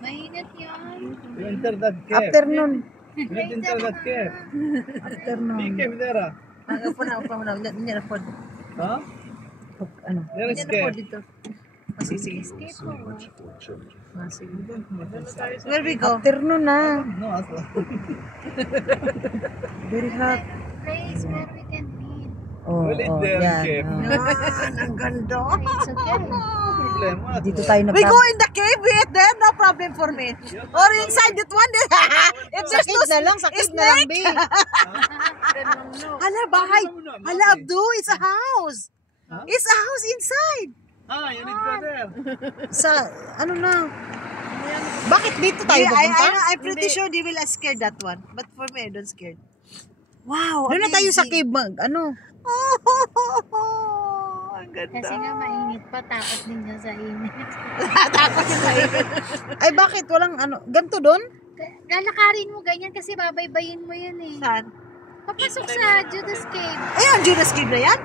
Mainit yan. Afternoon. Afternoon. Upo na. Hindi na po. Ano? Hindi na po dito. Sige. Where we go? Afternoon na. Very hot. Place where we can eat. Yan. Ang ganda. It's okay. Dito tayo na. We go in the cave, we eat there, no problem for me. Or inside that one, if there's no sakit na lang, babe. Hala, bahay. Hala, Abdu, it's a house. It's a house inside. You need to go there. Sa, ano na? Bakit dito tayo pupunta? I'm pretty sure they will scare that one. But for me, I don't scared. Wow, doon na tayo sa cave, ano? Ang ganda. Kasi nga mainit pa, takot din niya sa init. Takot yung mainit. Ay, bakit? Walang ano, ganito doon? Lalakarin mo ganyan kasi babaybayin mo yan eh. Saan? Papasok sa Judas Cave. Ay, ang Judas Cave na yan?